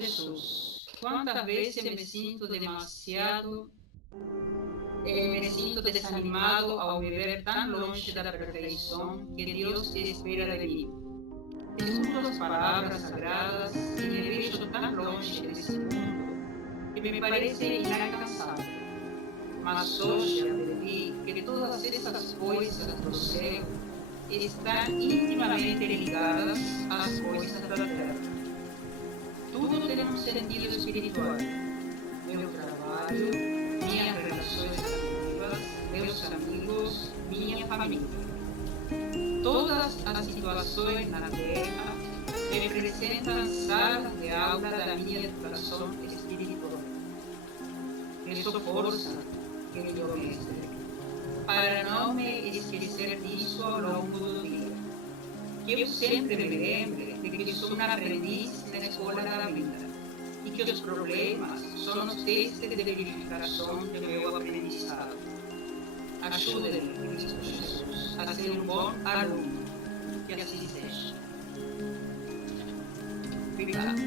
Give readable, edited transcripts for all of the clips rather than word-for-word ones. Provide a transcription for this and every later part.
Jesus, quantas vezes eu me sinto demasiado, me sinto desanimado ao me ver tão longe da perfeição que Deus espera de mim. Escuto as palavras sagradas e me vejo tão longe desse mundo que me parece inalcançável. Mas hoje aprendi que todas essas coisas do céu estão intimamente ligadas às coisas da terra. Tudo tem um sentido espiritual. Meu trabalho, minhas relações afetivas, meus amigos, minha família. Todas as situações na Terra representam salas de aula da minha educação espiritual. Peço força, querido mestre, para não me esquecer disso ao longo do dia. Que eu sempre me lembre de que sou um aprendiz na escola da vida e que os problemas são os testes de verificação do meu aprendizado. Ajude-me, Cristo Jesus, a ser um bom aluno. Que assim seja. Obrigado.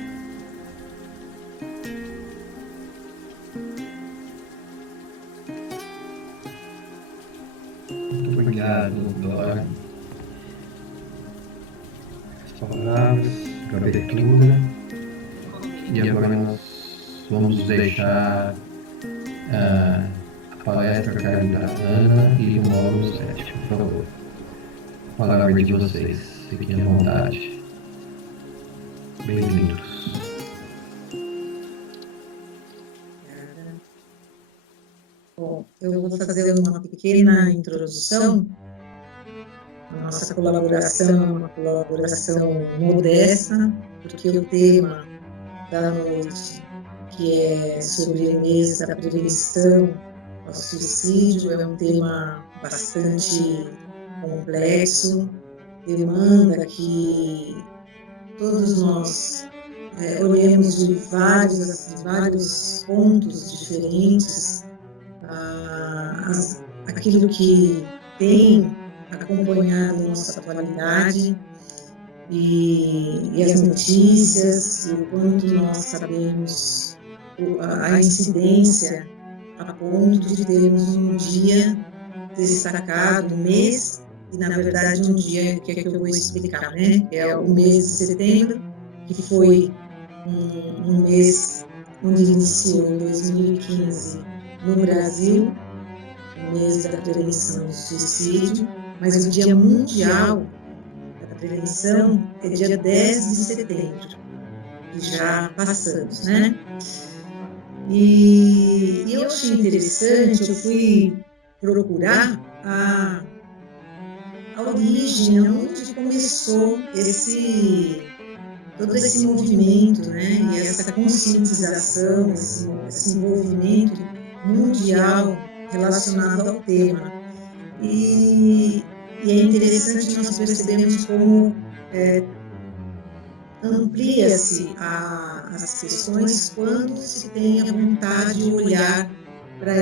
Muito obrigado, Dora. As palavras, a abertura. E agora nós vamos deixar a palestra a cargo da Ana e do módulo 7, por favor. A palavra de vocês, fiquem à vontade. Bem-vindos. Bom, eu vou fazer uma pequena introdução. A nossa colaboração é uma colaboração modesta, porque o tema da noite, que é sobre mesa da prevenção ao suicídio, é um tema bastante complexo, demanda que todos nós olhemos de vários pontos diferentes aquilo que tem acompanhado nossa atualidade e as notícias, e o quanto nós sabemos a incidência a ponto de termos um dia destacado, um mês, e na verdade um dia que é que eu vou explicar, né? Que é o mês de setembro, que foi um mês onde iniciou em 2015 no Brasil, o mês da prevenção do suicídio, mas o Dia Mundial da Prevenção é dia 10 de setembro, que já passamos, né? E eu achei interessante, eu fui procurar a origem, onde começou todo esse movimento, né? E essa conscientização, esse envolvimento mundial relacionado ao tema. E é interessante nós percebemos como amplia-se as questões quando se tem a vontade de olhar para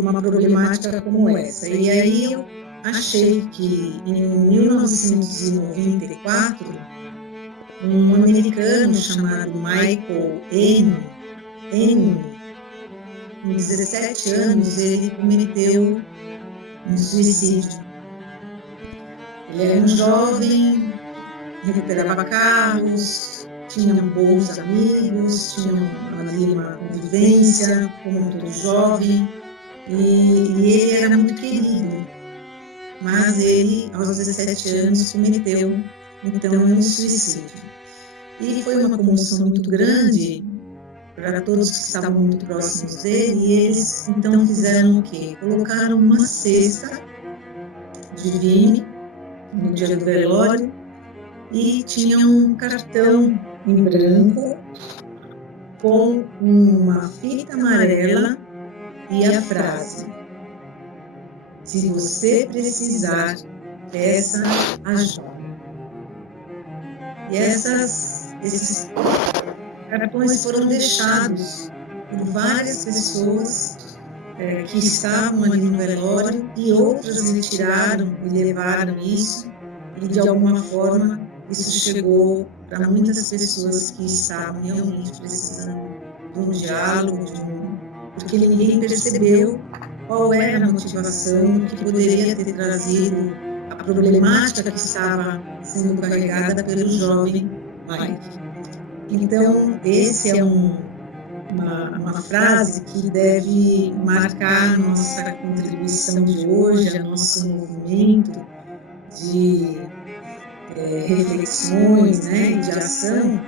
uma problemática como essa. E aí eu achei que em 1994, um americano chamado Michael Ende, com 17 anos, ele cometeu um suicídio. Ele era um jovem, recuperava carros, tinha bons amigos, tinha ali uma convivência como todo jovem, e ele era muito querido. Mas ele, aos 17 anos, cometeu, então, um suicídio. E foi uma comoção muito grande para todos que estavam muito próximos dele, e eles, então, fizeram o quê? Colocaram uma cesta de vinho no dia do velório, e tinha um cartão em branco com uma fita amarela e a frase: se você precisar, peça ajuda. E esses cartões foram deixados por várias pessoas que estavam ali no velório, e outras retiraram e levaram isso, e de alguma forma isso chegou para muitas pessoas que estavam realmente precisando de um diálogo, porque ninguém percebeu qual era a motivação que poderia ter trazido a problemática que estava sendo carregada pelo jovem Mike. Então, esse é uma frase que deve marcar nossa contribuição de hoje, a nosso movimento de reflexões, né, e de ação,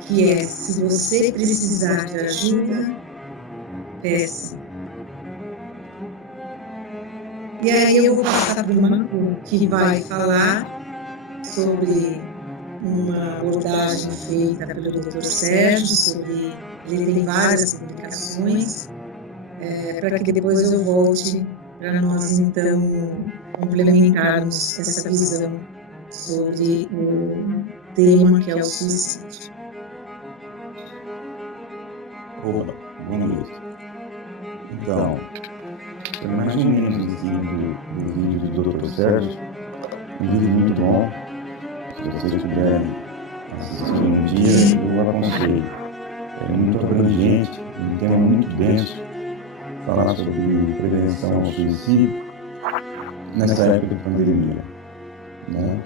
que é: se você precisar de ajuda, peça. E aí eu vou passar para o Manu, que vai falar sobre uma abordagem feita pelo Dr. Sérgio, ele tem várias publicações, para que depois eu volte para nós, então, complementarmos essa visão sobre o tema que é o suicídio. Opa, boa noite. Então, foi mais ou menos em cima do vídeo do Dr. Sérgio, um vídeo muito bom. Se vocês puderem assistir um dia, eu aconselho. É muito abrangente, um tema muito denso, falar sobre prevenção ao suicídio nessa época de pandemia, né?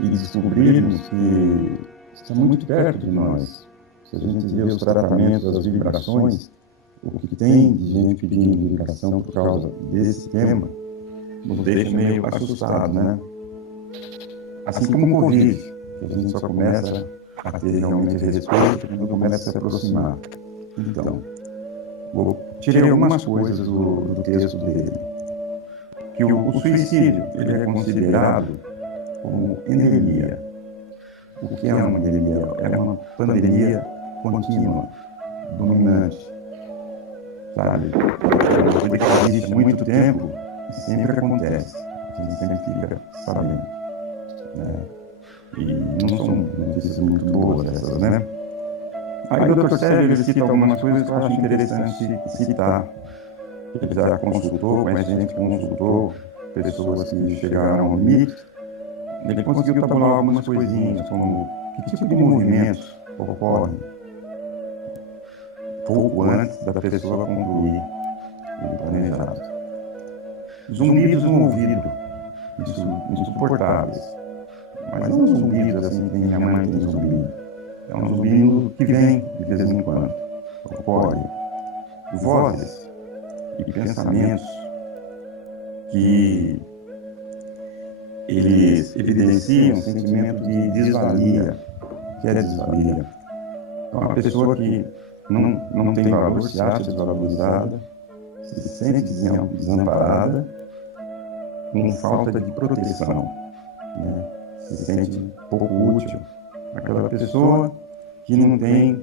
E descobrirmos que está muito perto de nós. Se a gente vê os tratamentos, as vibrações, o que tem de gente pedindo vibração por causa desse tema, nos deixa meio assustado, né? Assim como o Covid, que a gente só começa a ter realmente respeito quando começa a se aproximar. Então, tirei algumas coisas do texto dele. Que o suicídio ele é considerado como endemia. O que é uma endemia? É uma pandemia contínua, dominante. Sabe? É uma coisa que existe há muito tempo e sempre acontece. A gente sempre fica sabendo. Né? E não são notícias muito boas essas, né? Aí o Dr. Sérgio cita algumas coisas que eu acho interessante citar. Ele já consultou, conhece gente que consultou, pessoas que chegaram ao limite. Ele conseguiu tabular algumas coisinhas, como que tipo de movimentos ocorrem pouco antes da pessoa concluir o planejado. Zumbidos no ouvido, insuportáveis. Mas não zumbidos assim que minha mãe tem zumbido. É um zumbido que vem de vez em quando. Ocorre. Vozes e pensamentos que eles evidenciam um sentimento de desvalia, que é desvalia. Então, uma pessoa que não tem valor, se acha desvalorizada, se sente desamparada, com falta de proteção, né? Se sente pouco útil. Aquela pessoa que não tem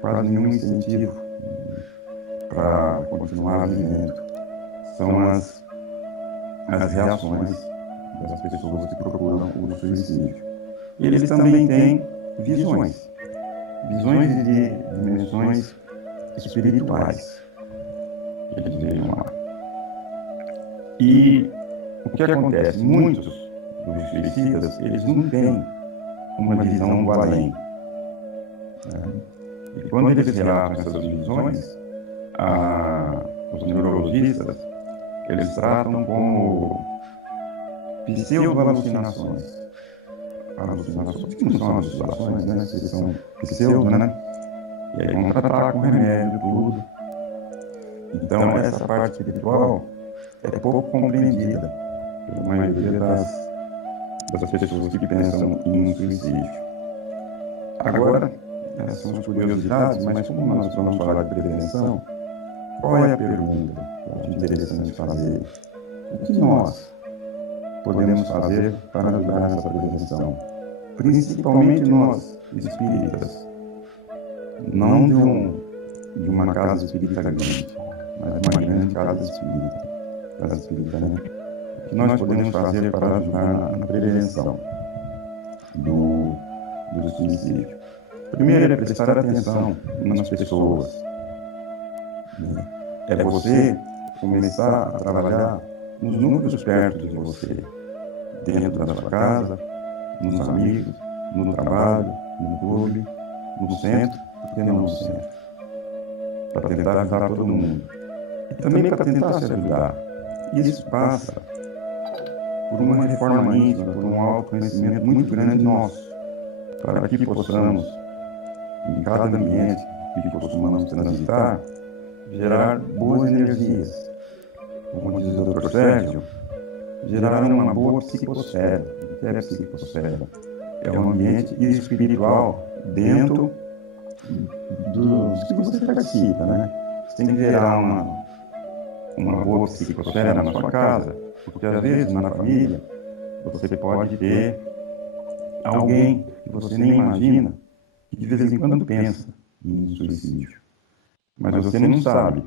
quase nenhum incentivo para continuar vivendo. São as reações das pessoas que procuram o suicídio. E eles também têm visões de dimensões espirituais. Eles vejam lá. E o que acontece? Muitos dos suicidas, eles não têm uma visão do além. Né? E quando eles relatam essas visões, os neurologistas, eles tratam como pseudo-alucinações. Alucinações que não são alucinações, né? Eles são pseudo, né? E aí vão tratar com remédio, tudo. Então, essa parte espiritual é pouco compreendida pela maioria das pessoas que pensam em suicídio. Agora, essas são as curiosidades, mas como nós vamos falar de prevenção, qual é a pergunta que eu acho interessante fazer? O que nós podemos fazer para ajudar nessa prevenção? Principalmente nós, espíritas. Não de uma casa espírita grande, mas de uma grande casa espírita, né? O que nós podemos fazer para ajudar na prevenção do suicídio? Primeiro é prestar atenção nas pessoas. É você começar a trabalhar nos núcleos perto de você, dentro da sua casa, nos amigos, no trabalho, no clube, no centro, por que não no centro? Para tentar ajudar todo mundo. E também para tentar se ajudar. E isso passa por uma reforma íntima, por um autoconhecimento muito grande nosso, para que possamos, em cada ambiente que costumamos transitar, gerar boas energias. Como diz o Dr. Sérgio, gerar uma boa psicosfera. O que é psicosfera? É um ambiente espiritual dentro dos que você participa, né? Você tem que gerar uma boa psicosfera na sua casa, porque às vezes na família você pode ter alguém que você nem imagina e de vez em quando pensa em suicídio, mas você não sabe.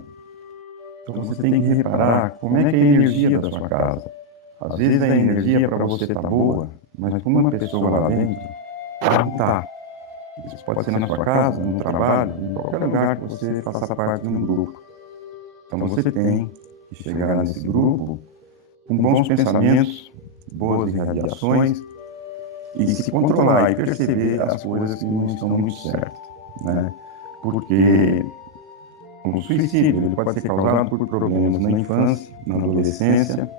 Então você tem que reparar como é que é a energia da sua casa. Às vezes a energia para você está boa, mas com uma pessoa lá dentro, ela não está. Isso pode ser na sua casa, no trabalho, em qualquer lugar que você faça parte de um grupo. Então você tem que chegar nesse grupo com bons pensamentos, boas irradiações e se controlar e perceber as coisas que não estão muito certas, né? Porque o suicídio ele pode ser causado por problemas na infância, na adolescência,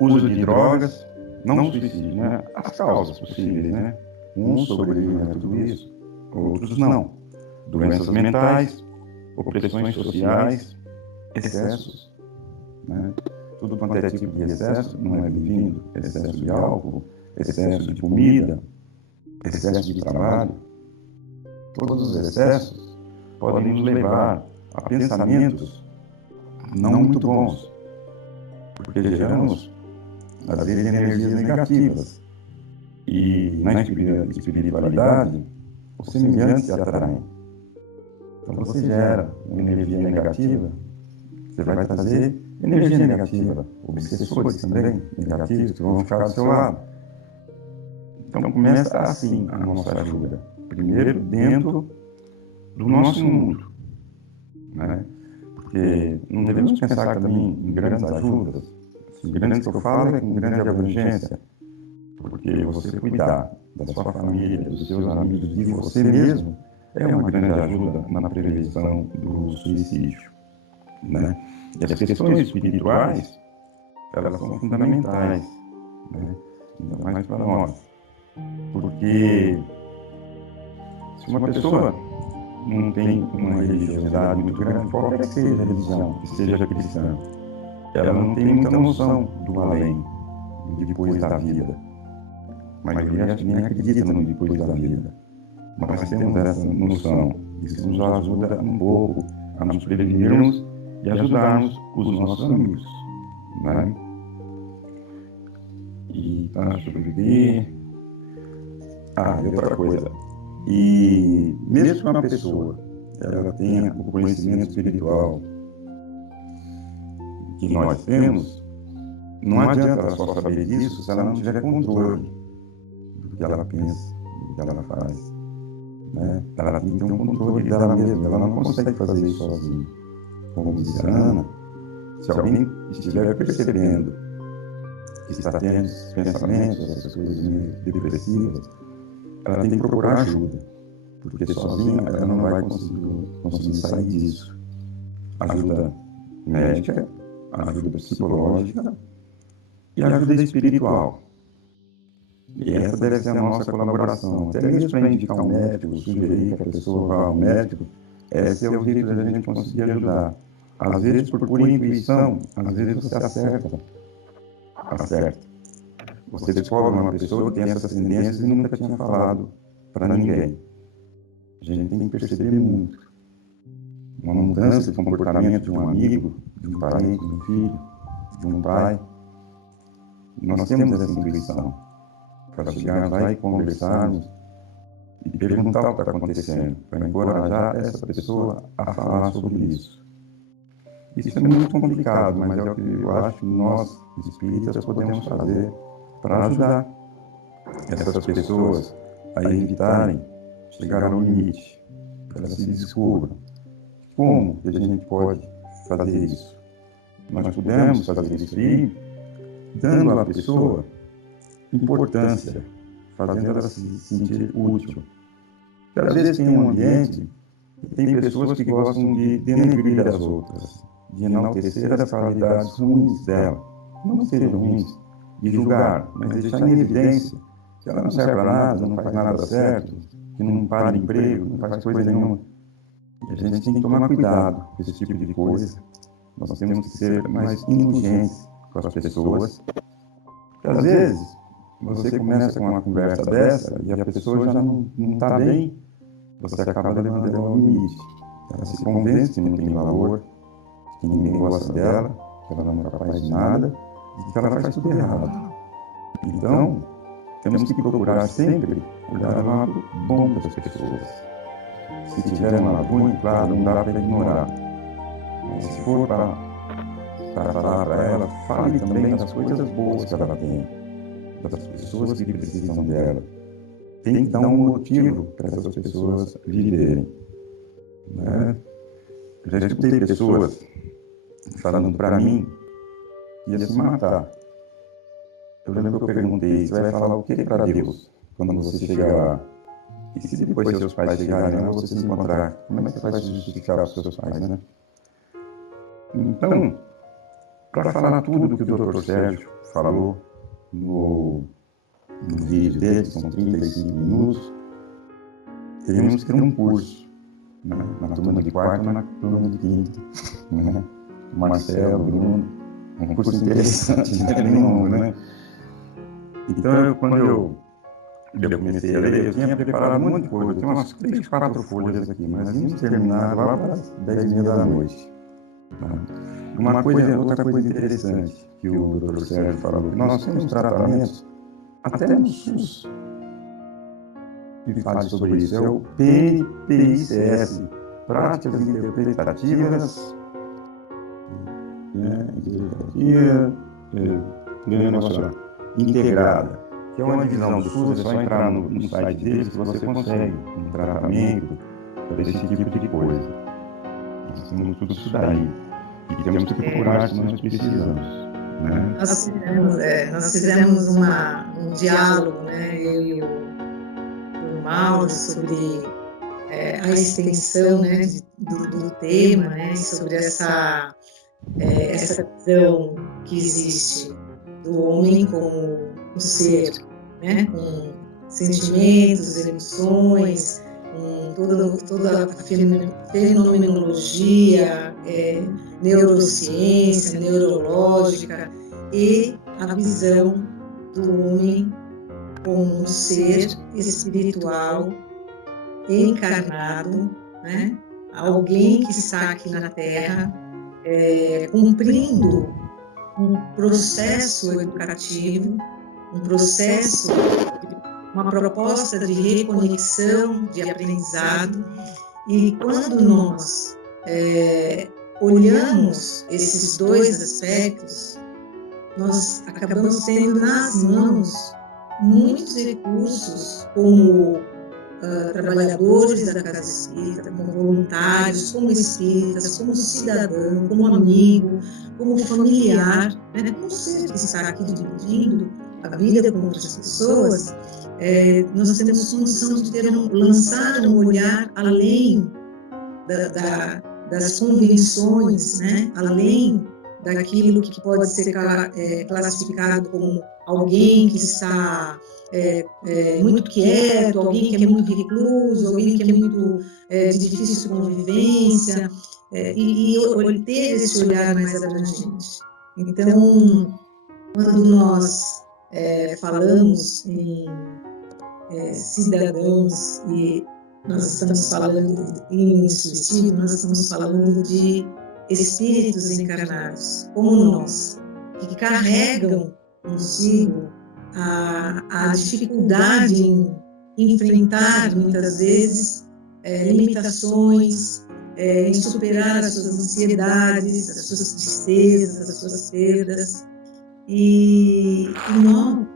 uso de drogas, não suicídio, né? As causas possíveis, né? Uns sobrevivem a tudo isso, outros não. Doenças mentais, opressões sociais, excessos, né? Tudo quanto é tipo de excesso não é bem-vindo. Excesso de álcool, excesso de comida, excesso de trabalho. Todos os excessos podem nos levar a pensamentos não muito bons, porque geramos, às vezes, energias negativas. E na espiritualidade, os semelhantes se atraem. Então, você gera uma energia negativa, você vai trazer energia negativa, obsessores também negativos que vão ficar do seu lado. Então começa assim a nossa ajuda. Primeiro dentro do nosso mundo, né? Porque não devemos pensar também em grandes ajudas. Os grandes que eu falo é com grande abrangência. Porque você cuidar da sua família, dos seus amigos, de você mesmo, é uma grande ajuda na prevenção do suicídio, né? E as questões espirituais, elas são fundamentais, né? Ainda mais para nós. Porque se uma pessoa não tem uma religiosidade muito grande, qualquer que seja a religião, que seja cristã, ela não tem muita noção do além, do depois da vida. A maioria nem acredita no depois da vida. Mas temos essa noção. Isso nos ajuda um pouco a nos prevenirmos e ajudarmos os nossos amigos, né? E deixa eu ver. E outra coisa. E mesmo que uma pessoa ela tenha o conhecimento espiritual que nós temos, não adianta ela só saber disso se ela não tiver controle do que ela pensa, do que ela faz, né? Ela tem que ter um controle dela mesma, ela não consegue fazer isso sozinha. Como disse a Ana, se alguém estiver percebendo que está tendo esses pensamentos, essas coisas meio depressivas, ela tem que procurar ajuda, porque sozinha ela não vai conseguir sair disso. Ajuda médica, ajuda psicológica e ajuda espiritual. E essa deve ser a nossa colaboração. Até mesmo para indicar um médico, sugerir que a pessoa vá ao médico, esse é o jeito da gente conseguir ajudar. Às vezes, por pura intuição, às vezes você acerta. Você descobre uma pessoa que tem essas tendências e nunca tinha falado para ninguém. A gente tem que perceber muito. Uma mudança de comportamento de um amigo, de um parente, de um filho, de um pai. Nós temos essa intuição para chegar lá e conversarmos e perguntar o que está acontecendo, para encorajar essa pessoa a falar sobre isso. Isso é muito complicado, mas é o que eu acho que nós, espíritas, podemos fazer para ajudar essas pessoas a evitarem chegar ao limite, que elas se descubram. Como que a gente pode fazer isso? Nós podemos fazer isso aí dando à pessoa importância, fazendo ela se sentir útil. Porque às vezes tem um ambiente e tem pessoas que gostam de denegrir as outras, de enaltecer as qualidades ruins dela. Não serem ruins, de julgar, mas deixar em evidência que ela não serve para nada, não faz nada certo, que não para emprego, não faz coisa nenhuma. E a gente tem que tomar cuidado com esse tipo de coisa. Nós temos que ser mais indulgentes com as pessoas. Porque às vezes você começa com uma conversa dessa e a pessoa já não está bem, você acaba levando ela ao limite. Ela se convence que não tem valor, que ninguém gosta dela, que ela não é capaz de nada e que ela faz tudo errado. Então, temos que procurar sempre olhar o lado bom das pessoas. Se tiver um lado ruim, claro, não dá para ignorar. Mas se for para falar para ela, fale também das coisas boas que ela tem, das pessoas que precisam dela. Tem que dar um motivo para essas pessoas viverem. Né? Já escutei pessoas falando para mim que ia se matar. Eu lembro que eu perguntei, você vai falar o que para Deus quando você chegar lá? E se depois seus pais chegarem lá, você se encontrar, como é que você vai se justificar para os seus pais, né? Então, para falar tudo que o Dr. Sérgio falou no vídeo dele, que são 35 minutos, teríamos que ter um curso, né? Na turma de quarto e na turma de quinto, né? Marcelo, Bruno, um curso interessante, né? Nenhum, né? Então, quando eu comecei a ler, eu tinha preparado um monte de coisa, eu tinha umas 3, 4 folhas aqui, mas íamos terminar lá para as 10h30 da noite. Outra coisa interessante que o Dr. Sérgio falou, nós temos tratamentos até no SUS que fala sobre isso, é o PICS, Práticas Interpretativas, Integrada, que é uma divisão do SUS, é só entrar no site deles que você consegue um tratamento para esse tipo de coisa. Nós temos tudo isso daí. E temos que procurar se nós precisamos. Né? Nós fizemos um diálogo, né, eu e o Mauro, sobre a extensão, né, do tema, né, sobre essa visão que existe do homem como um ser, né, com sentimentos, emoções, toda a fenomenologia, neurociência, neurológica, e a visão do homem como um ser espiritual encarnado, né? Alguém que está aqui na Terra cumprindo um processo educativo, uma proposta de reconexão, de aprendizado, e quando nós olhamos esses dois aspectos, nós acabamos tendo nas mãos muitos recursos como trabalhadores da casa espírita, como voluntários, como espíritas, como cidadão, como amigo, como familiar, né? Como ser que está aqui dividindo a vida com outras pessoas, nós temos condição de lançar um olhar além das convenções, né? Além daquilo que pode ser classificado como alguém que está muito quieto, alguém que é muito recluso, alguém que é muito de difícil convivência, e ter esse olhar mais abrangente. Então, quando nós falamos em cidadãos e nós estamos falando em suicídio, nós estamos falando de espíritos encarnados, como nós, que carregam consigo a dificuldade em enfrentar, muitas vezes, limitações, em superar as suas ansiedades, as suas tristezas, as suas perdas. E nós,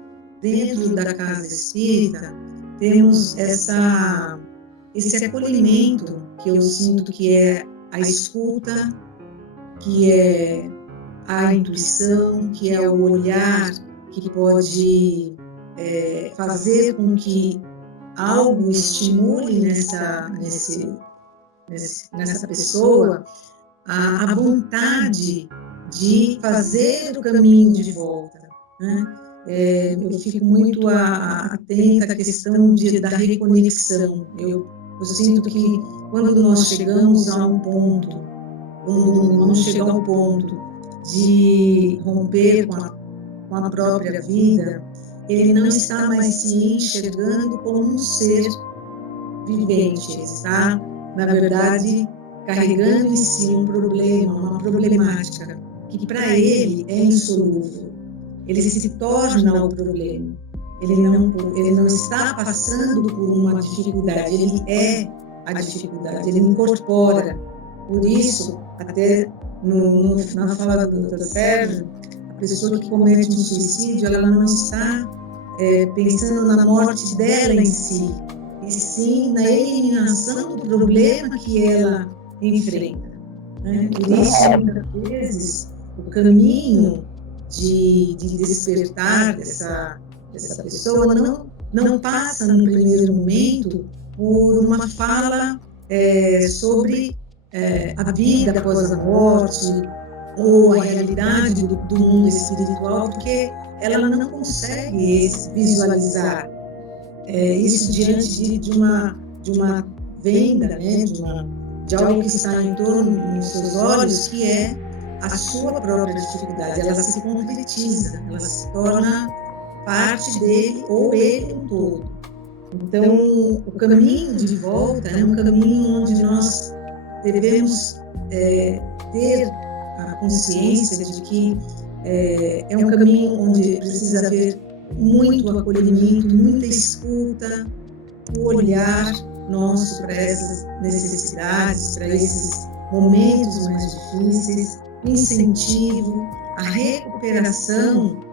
dentro da casa espírita, temos esse acolhimento que eu sinto que é a escuta, que é a intuição, que é o olhar que pode fazer com que algo estimule nessa pessoa a vontade de fazer o caminho de volta, né? Eu fico muito atenta à questão da reconexão. Eu sinto que quando nós chegamos a um ponto, quando vamos chegar ao ponto de romper com a própria vida, ele não está mais se enxergando como um ser vivente, ele está, na verdade, carregando em si um problema, uma problemática que para ele é insolúvel. Ele se torna o problema. Ele não está passando por uma dificuldade, ele é a dificuldade, ele incorpora. Por isso, até na fala do Dr. Sérgio, a pessoa que comete um suicídio, ela não está pensando na morte dela em si, e sim na eliminação do problema que ela enfrenta, né? Por isso, muitas vezes, o caminho de despertar dessa pessoa não passa, no primeiro momento, por uma fala sobre a vida após a morte, ou a realidade do mundo espiritual, porque ela não consegue visualizar isso diante de uma venda, né, de algo que está em torno dos seus olhos, que é a sua própria dificuldade. Ela se concretiza, ela se torna parte dele ou ele um todo. Então, o caminho de volta é um caminho onde nós devemos ter a consciência de que é um caminho onde precisa haver muito acolhimento, muita escuta, o olhar nosso para essas necessidades, para esses momentos mais difíceis, incentivo, a recuperação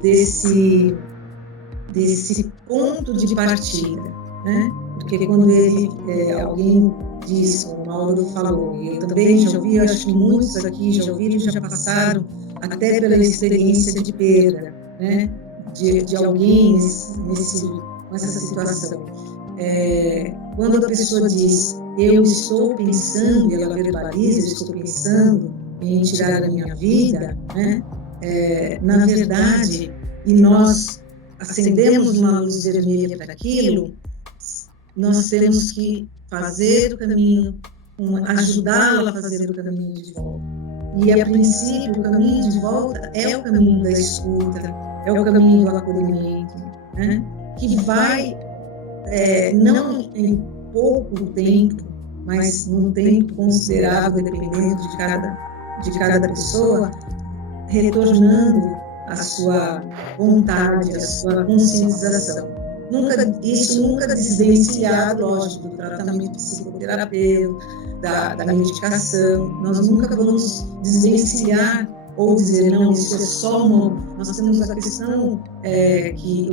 desse ponto de partida, né? Porque quando alguém diz, como o Mauro falou, e eu também já ouvi, acho que muitos aqui já ouviram, já passaram até pela experiência de perda, né? De alguém com essa situação. Quando a pessoa diz, eu estou pensando, e ela verbaliza, eu estou pensando em tirar a minha vida, né? Na verdade, e nós acendemos uma luz vermelha para aquilo, nós temos que fazer o caminho, ajudá-la a fazer o caminho de volta. E, a princípio, o caminho de volta é o caminho da escuta, é o caminho do acolhimento, né? Que vai, não em pouco tempo, mas num tempo considerável, dependendo de cada pessoa, retornando a sua vontade, a sua conscientização. Isso nunca desvencilhado, lógico, do tratamento psicoterapêutico, da medicação. Nós nunca vamos desvencilhar ou dizer, não, isso é só nós temos a questão que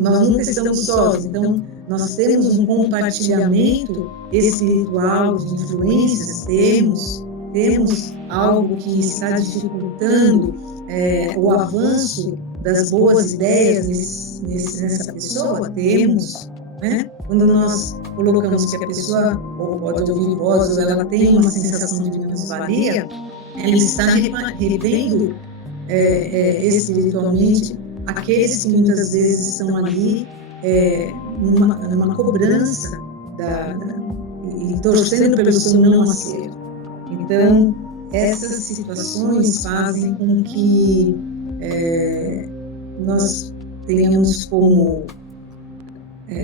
nós nunca estamos sós, então nós temos um compartilhamento espiritual de influências, temos algo que está dificultando o avanço das boas ideias nessa pessoa, temos, né? Quando nós colocamos que a pessoa ou pode ouvir voz, ou ela tem uma sensação de minusvalia, ela está revendo espiritualmente aqueles que muitas vezes estão ali numa cobrança e torcendo pelo seu não acerto. Então, essas situações fazem com que nós tenhamos como,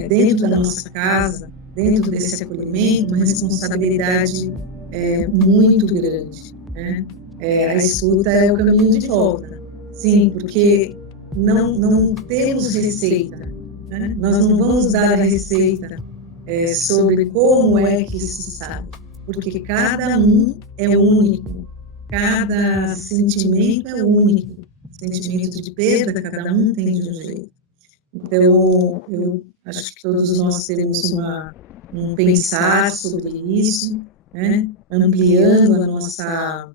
dentro da nossa casa, dentro desse acolhimento, uma responsabilidade muito grande, né? A escuta é o caminho de volta, sim, porque não temos receita, né? Nós não vamos dar a receita sobre como é que se sabe, porque cada um é único, cada sentimento é único, sentimento de perda, cada um tem de um jeito. Então, eu acho que todos nós teremos um pensar sobre isso, né? Ampliando a nossa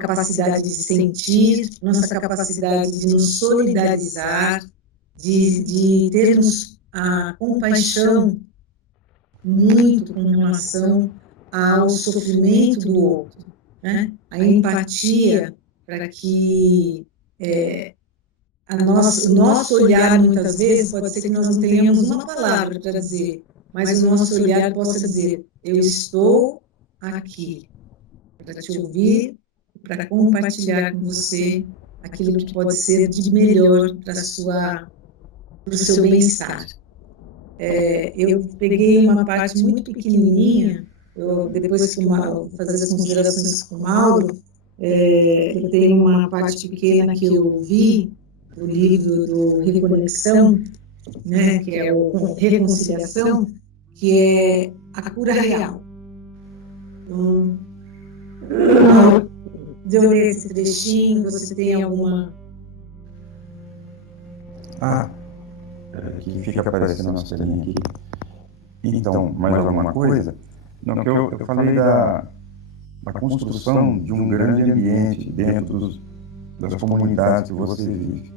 capacidade de sentir, nossa capacidade de nos solidarizar, de termos a compaixão muito com relação ao sofrimento do outro, né? A empatia para que o nosso olhar, muitas vezes, pode ser que nós não tenhamos uma palavra para dizer, mas o nosso olhar possa dizer: eu estou aqui para te ouvir, para compartilhar com você aquilo que pode ser de melhor para o seu bem-estar. Eu peguei uma parte muito pequenininha, depois que vou fazer as considerações com o Mauro, eu tenho uma parte pequena que eu vi do livro do Reconexão, né, que é o Reconciliação, que é a cura real. Então, Mauro, de eu ler esse trechinho, você tem alguma... Que fica aparecendo na nossa telinha aqui. Então, mais alguma coisa? Não, que eu falei da construção de um grande ambiente dentro das comunidades que você vive.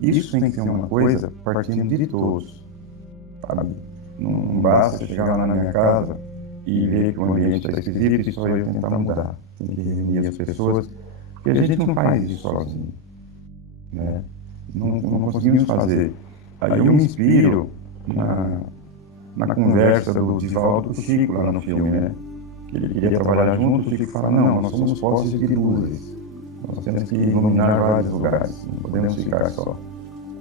Isso tem que ser uma coisa partindo de todos, sabe? Não basta chegar lá na minha casa e ver que o ambiente está esquisito e só eu tentar mudar. Tem que reunir as pessoas, porque a gente não faz isso sozinho, né? Não conseguimos fazer. Aí eu me inspiro na conversa do Divaldo com o Chico lá no filme, né? Que ele queria trabalhar junto, o Chico fala: não, nós somos postes de luzes, nós temos que iluminar vários lugares, não podemos ficar só.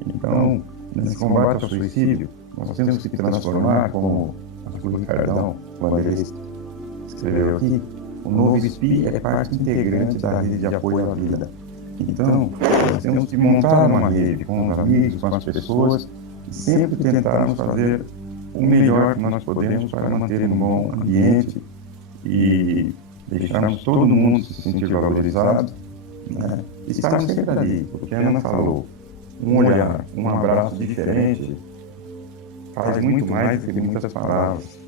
Então, nesse combate ao suicídio, nós temos que transformar, como a Júlia Cardão, uma vez escreveu aqui, o novo SPI é parte integrante da rede de apoio à vida. Então, nós temos que montar uma rede com os amigos, com as pessoas, e sempre tentarmos fazer o melhor que nós podemos para manter um bom ambiente e deixarmos todo mundo se sentir valorizado, né? E estarmos sempre ali, porque a Ana falou, um olhar, um abraço diferente faz muito mais do que muitas palavras.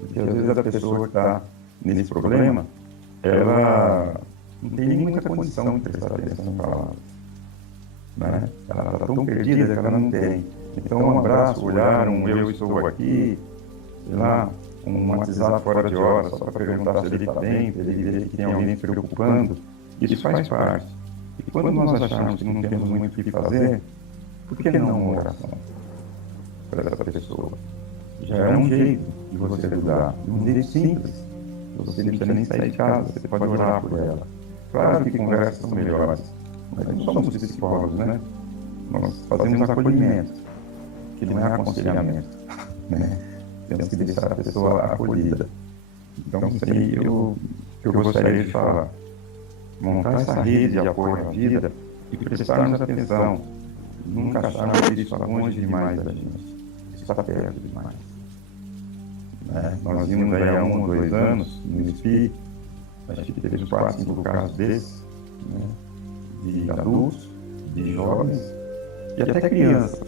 Porque às vezes a pessoa que está nesse problema, ela não tem nem muita condição de prestar atenção em palavras, né? Ela está tão perdida que ela não tem. Então um abraço, olhar, um eu estou aqui, sei lá, um WhatsApp fora de hora, só para perguntar se ele está bem, para ele ver que tem alguém se preocupando, isso faz parte. E quando nós acharmos que não temos muito o que fazer, por que não uma oração para essa pessoa? Já é um jeito de você ajudar, um jeito simples. Você não precisa nem sair de casa, você pode orar por ela. Claro que conversas são melhores, mas não somos psicólogos, né? Nós fazemos acolhimento, que não é aconselhamento, né? Temos que deixar a pessoa acolhida. Então, isso aí eu gostaria de falar. Montar essa rede de apoio à vida e prestarmos atenção. Nunca acharmos que isso está longe demais da gente. Isso está perto demais. Nós vimos aí há 1 ou 2 anos, no SPI, acho que teve 4, 5 casos desses, né? De adultos, de jovens e até crianças.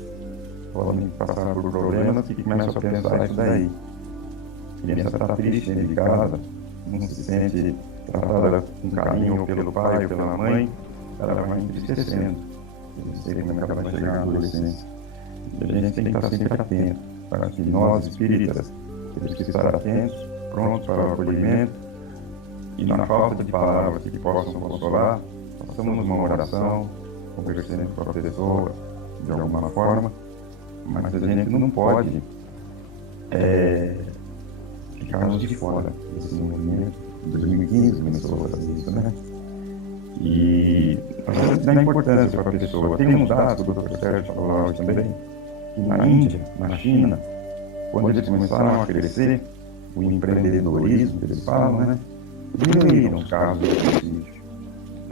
Podem passar por problemas que começam a pensar isso daí. A criança está triste dentro de casa, não se sente tratada com carinho ou pelo pai ou pela mãe, ela vai entristecendo. Eu não sei como ela vai chegar na adolescência. E a gente tem que estar sempre atento, para que nós, espíritas, temos que estar atentos, prontos para o acolhimento, e na falta de palavras que possam consolar, façamos uma oração, conversemos com a pessoa de alguma forma, mas a gente não pode ficarmos de fora desse movimento. Em 2015 começou a fazer isso, né? E dá importância para a pessoa. Tem uns dados, o Dr. Sérgio falou hoje também, que na Índia, na China, quando eles começaram a crescer, o empreendedorismo que eles falam, né? Diminuíram os casos de suicídio.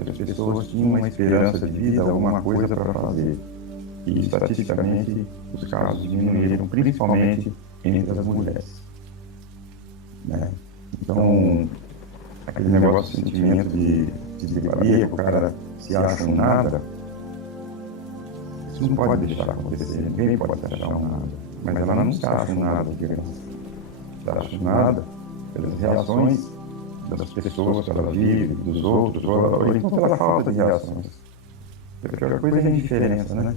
As pessoas tinham uma esperança de vida, alguma coisa para fazer. E estatisticamente os casos diminuíram, principalmente entre as mulheres, né? Então, aquele negócio, sentimento de devaria, que o cara se acha um nada, isso não pode deixar acontecer, ninguém pode se achar um nada. Mas ela não se acha um nada, criança. Se acha um nada pelas reações das pessoas que ela vive, dos outros, ou então pela falta de reações. A pior coisa é a indiferença, né?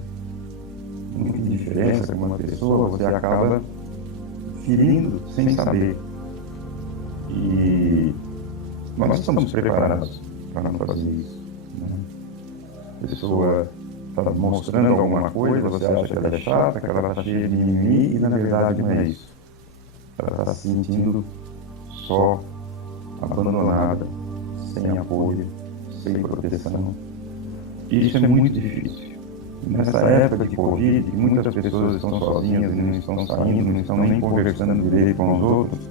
muita indiferença com uma pessoa, você acaba ferindo sem saber. E nós estamos preparados para não fazer isso, né? A pessoa está mostrando alguma coisa, você acha que ela é chata, que ela está cheia de mimimi, e na verdade não é isso. Ela está se sentindo só, abandonada, sem apoio, sem proteção. E isso é muito difícil. Nessa época de Covid, muitas pessoas estão sozinhas e não estão saindo, não estão nem conversando direito com os outros.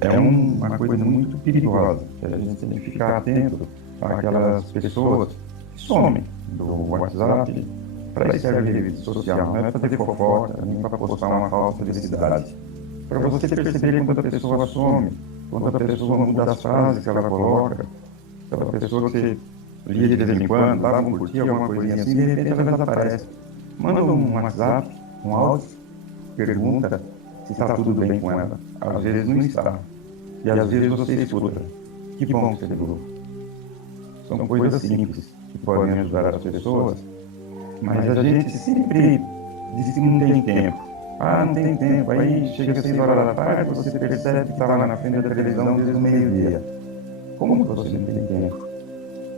É uma coisa muito perigosa, que a gente tem que ficar atento àquelas pessoas que somem do WhatsApp. Para isso serve a rede social, não é para fazer fofoca, nem para postar uma falsa felicidade. Para você perceber quando a pessoa some, quando a pessoa muda as frases que ela coloca, aquela pessoa que você lia de vez em quando, dava um curtir, alguma coisinha assim, de repente ela desaparece. Manda um WhatsApp, um áudio, pergunta se está tudo bem com ela. Às vezes não está. E às vezes você escuta. Que bom que você ligou. São coisas simples que podem ajudar as pessoas, mas a gente sempre diz que não tem tempo. Ah, não tem tempo. Aí chega às 6 horas da tarde, você percebe que está lá na frente da televisão desde o meio-dia. Como que você não tem tempo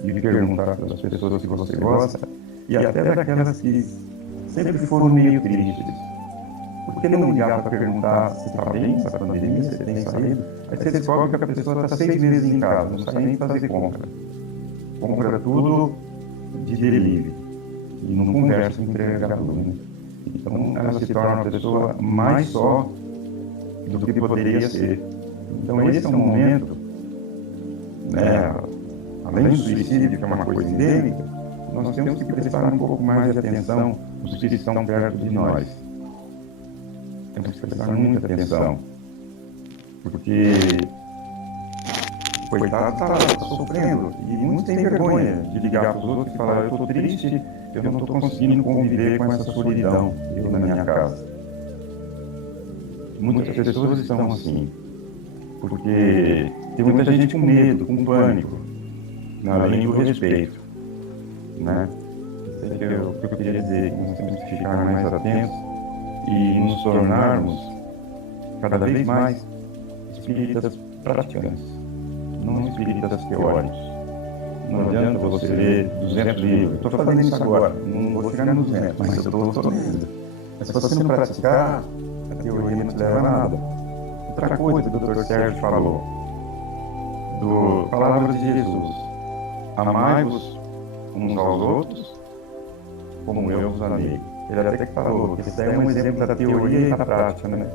de perguntar para as pessoas que você gosta, e até daquelas que sempre foram meio tristes? Por que não ligar para perguntar se está bem, se a pandemia, se tem saído? Aí você descobre que a pessoa está 6 meses em casa, não sai nem fazer compra. Compra tudo de delivery. E não conversa com o entregador, né? Então ela se torna uma pessoa mais só do que poderia ser. Então esse é um momento, né, além do suicídio, que é uma coisa endêmica, nós temos que prestar um pouco mais de atenção nos que estão perto de nós. Temos que prestar muita atenção, porque o coitado está sofrendo, e muitos têm vergonha de ligar para os outros e falar: eu estou triste, eu não estou conseguindo conviver com essa solidão, eu na minha casa. Muitas pessoas estão assim, porque tem muita gente com medo, com pânico, além do respeito, né? Isso é que eu queria dizer, que nós temos que ficar mais atentos e nos tornarmos cada vez mais espíritas praticantes, não espíritas teóricos. Não adianta você ler 200 livros. Estou fazendo isso agora, não vou chegar nos 200, mas eu estou lendo. Mas se você não praticar, a teoria não te leva a nada. Outra coisa que o Dr. Sérgio falou, palavras de Jesus: amai-vos uns aos outros como eu vos amei. Ele até que falou que esse é um exemplo da teoria e da prática, né?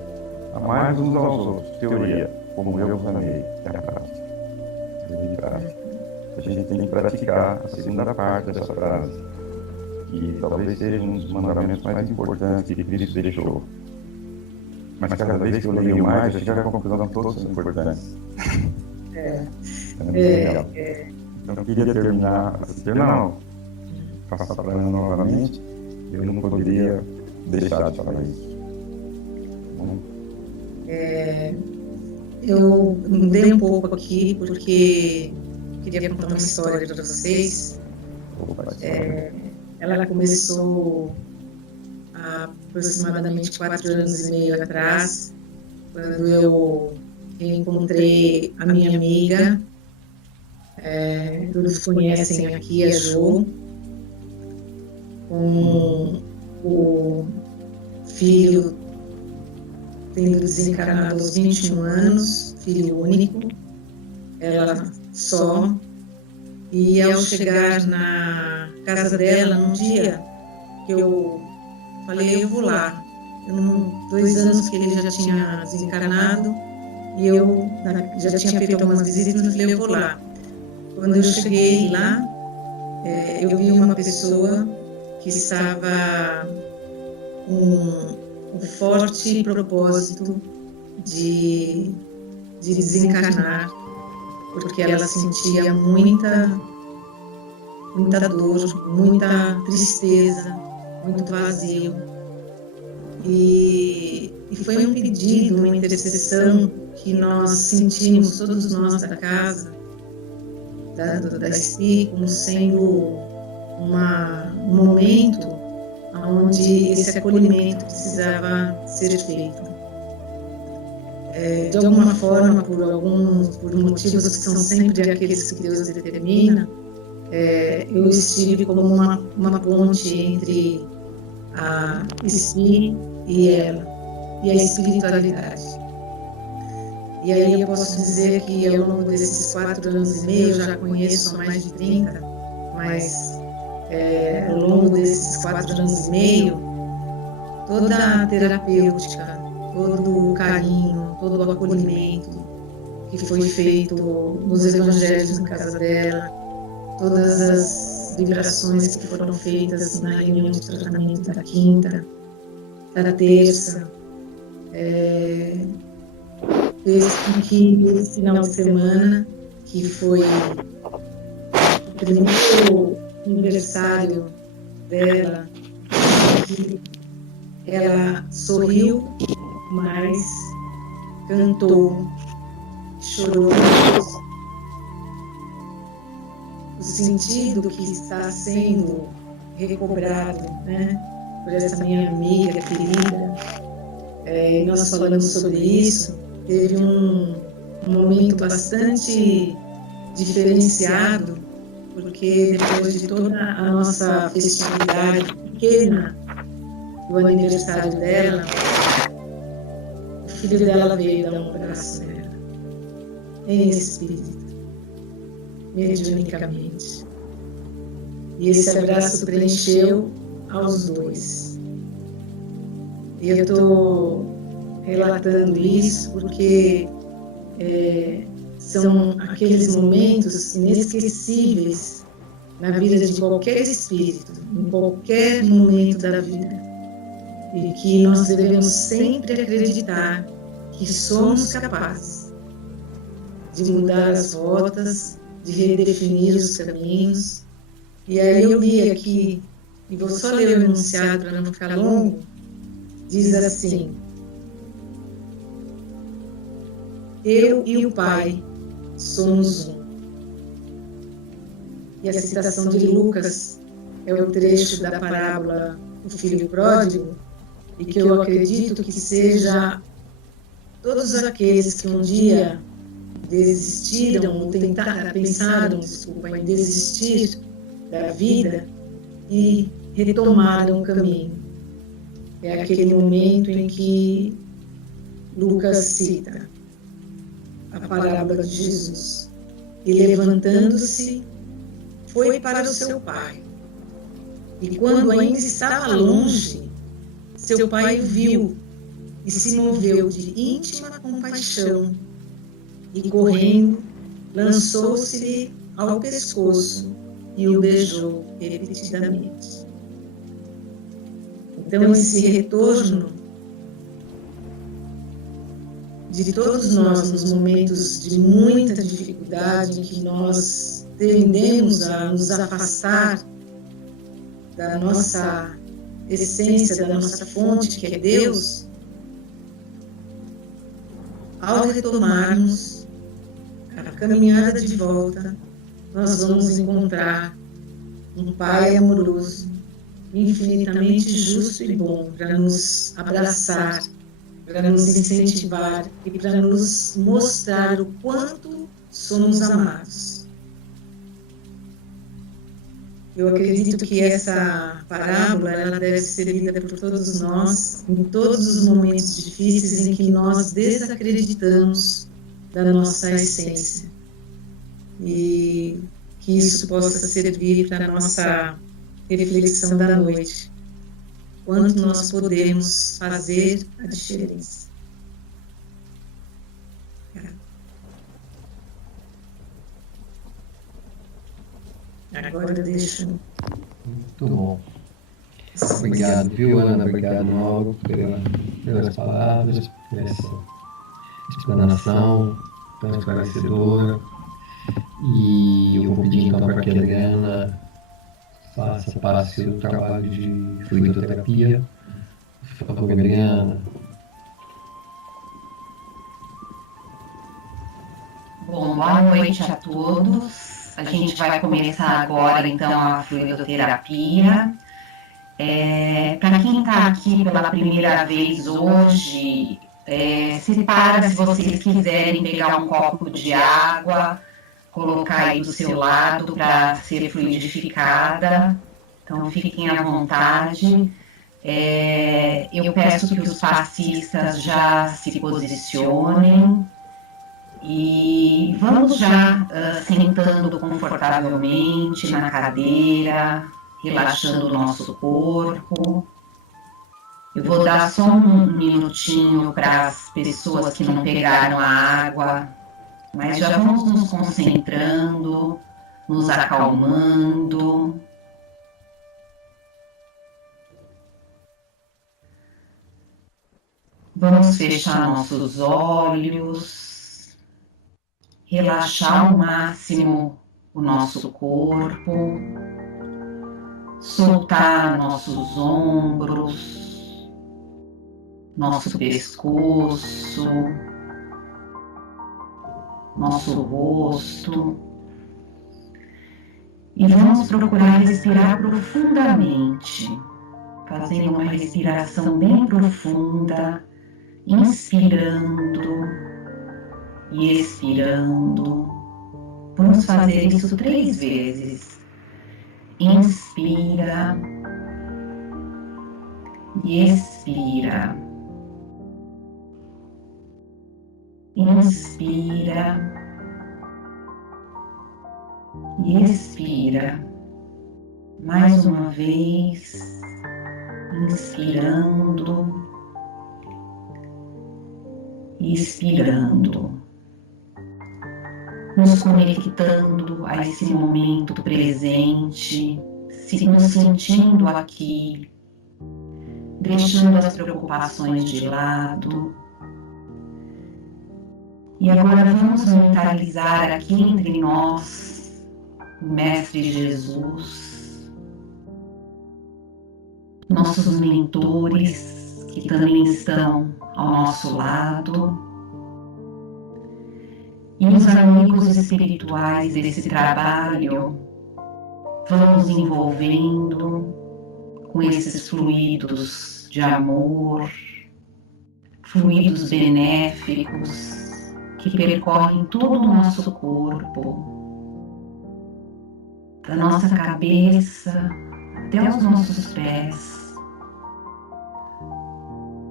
Amai-vos uns aos outros, teoria, como eu vos amei, é a prática. Teoria e prática. A gente tem que praticar a segunda parte dessa frase, que talvez seja um dos mandamentos mais importantes que Cristo deixou. Mas cada vez que eu leio mais, eu chego à conclusão que todos são importantes. Legal. Então eu queria terminar, passar para ela novamente, eu não poderia deixar de falar isso. Eu mudei um pouco aqui porque queria contar uma história para vocês. Ela começou há aproximadamente 4 anos e meio atrás, quando eu encontrei a minha amiga, todos conhecem aqui, a Jo, com o filho tendo desencarnado aos 21 anos, filho único, ela só. E ao chegar na casa dela, num dia que eu falei: eu vou lá. 2 anos que ele já tinha desencarnado e eu já tinha feito algumas visitas, eu falei: eu vou lá. Quando eu cheguei lá, eu vi uma pessoa que estava com um forte propósito de desencarnar, porque ela sentia muita dor, muita tristeza, muito vazio. E foi um pedido, uma intercessão que nós sentimos, todos nós da casa, da SPI, como sendo um momento onde esse acolhimento precisava ser feito. De alguma forma, por motivos que são sempre aqueles que Deus determina, eu estive como uma ponte entre a Espi e ela, e a espiritualidade. E aí eu posso dizer que ao longo desses 4 anos e meio, eu já conheço há mais de 30, mas ao longo desses 4 anos e meio, toda a terapêutica, todo o carinho, todo o acolhimento que foi feito nos evangelhos na casa dela, todas as liberações que foram feitas na reunião de tratamento da quinta, da terça, fez com que esse final de semana, que foi o primeiro aniversário dela, ela sorriu, mas cantou, chorou. O sentido que está sendo recobrado, né, por essa minha amiga querida, e nós falamos sobre isso, teve um momento bastante diferenciado, porque depois de toda a nossa festividade pequena do aniversário dela, o filho dela veio dar um abraço nela, em espírito, mediunicamente. E esse abraço preencheu aos dois. E eu estou relatando isso porque são aqueles momentos inesquecíveis na vida de qualquer espírito, em qualquer momento da vida, e que nós devemos sempre acreditar que somos capazes de mudar as rotas, de redefinir os caminhos. E aí eu li aqui, e vou só ler o enunciado para não ficar longo, diz assim: eu e o Pai somos um. E a citação de Lucas é o trecho da parábola do filho pródigo, e que eu acredito que seja todos aqueles que um dia desistiram, ou pensaram em desistir da vida e retomaram o caminho. É aquele momento em que Lucas cita a parábola de Jesus. E levantando-se, foi para o seu pai. E quando ainda estava longe, seu pai o viu e se moveu de íntima compaixão e, correndo, lançou-se-lhe ao pescoço e o beijou repetidamente. Então, esse retorno de todos nós nos momentos de muita dificuldade, em que nós tendemos a nos afastar da nossa essência, da nossa fonte, que é Deus, ao retomarmos a caminhada de volta, nós vamos encontrar um Pai amoroso, infinitamente justo e bom, para nos abraçar, para nos incentivar e para nos mostrar o quanto somos amados. Eu acredito que essa parábola ela deve ser lida por todos nós em todos os momentos difíceis em que nós desacreditamos da nossa essência. E que isso possa servir para a nossa reflexão da noite. Quanto nós podemos fazer a diferença. Agora eu deixo. Muito bom. Obrigado, viu, Ana? Obrigado, Mauro, pelas palavras, por essa explanação tão esclarecedora. E eu vou pedir então para que a Adriana passe o trabalho de fluidoterapia. Por favor, Adriana. Bom, boa noite a todos. A gente vai começar agora, então, a fluidoterapia. Para quem está aqui pela primeira vez hoje, separa se vocês quiserem pegar um copo de água, colocar aí do seu lado para ser fluidificada. Então fiquem à vontade. Eu peço que os passistas já se posicionem e vamos já sentando confortavelmente na cadeira, relaxando o nosso corpo. Eu vou dar só um minutinho para as pessoas que não pegaram a água, mas já vamos nos concentrando, nos acalmando. Vamos fechar nossos olhos, relaxar ao máximo o nosso corpo, soltar nossos ombros, nosso pescoço, nosso rosto. E vamos procurar respirar profundamente, fazendo uma respiração bem profunda, inspirando e expirando. Vamos fazer isso 3 vezes. Inspira e expira. Inspira e expira. Mais uma vez, inspirando e expirando, nos conectando a esse momento presente, nos sentindo aqui, deixando as preocupações de lado. E agora vamos mentalizar aqui entre nós o Mestre Jesus, nossos mentores que também estão ao nosso lado, e os amigos espirituais desse trabalho vão nos envolvendo com esses fluidos de amor, fluidos benéficos que percorrem todo o nosso corpo, da nossa cabeça até os nossos pés,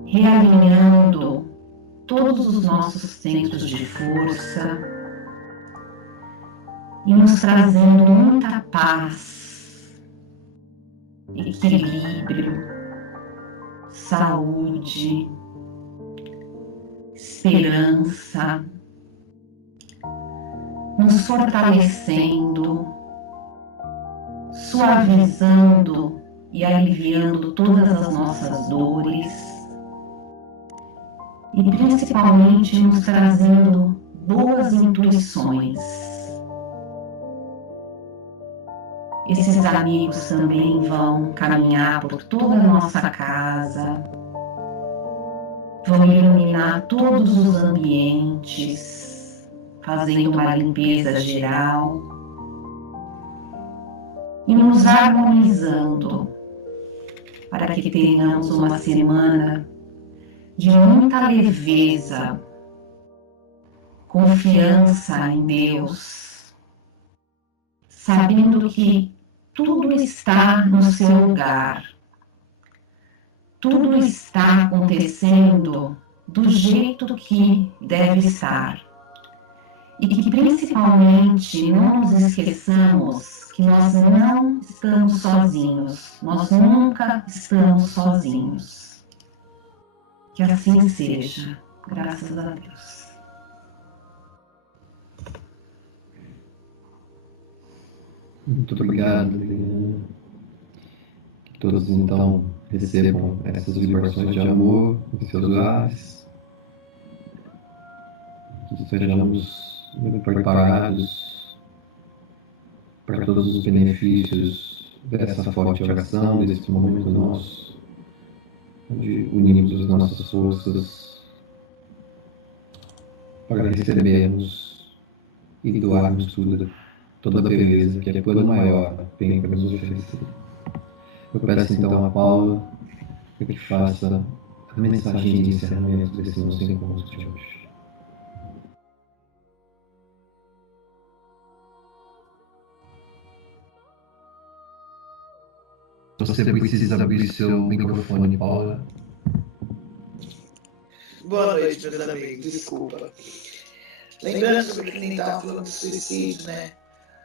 realinhando todos os nossos centros de força e nos trazendo muita paz, equilíbrio, saúde, esperança, nos fortalecendo, suavizando e aliviando todas as nossas dores e principalmente nos trazendo boas intuições. Esses amigos também vão caminhar por toda a nossa casa, vão iluminar todos os ambientes, fazendo uma limpeza geral e nos harmonizando para que tenhamos uma semana de muita leveza, confiança em Deus, sabendo que tudo está no seu lugar, tudo está acontecendo do jeito que deve estar. E que principalmente não nos esqueçamos que nós não estamos sozinhos, nós nunca estamos sozinhos. Que assim seja, graças a Deus. Muito obrigado, Liliana. Que todos então recebam essas vibrações de amor em seus lares. Que estejamos preparados para todos os benefícios dessa forte oração, desse momento nosso, onde unimos as nossas forças para recebermos e doarmos toda a beleza que a plano maior tem para nos oferecer. Eu peço então a Paula que faça a mensagem de encerramento desse nosso encontro de hoje. Você precisa abrir seu microfone, Paula. Boa noite, meus amigos. Desculpa. Lembrando sobre que nem estava falando de suicídio, né?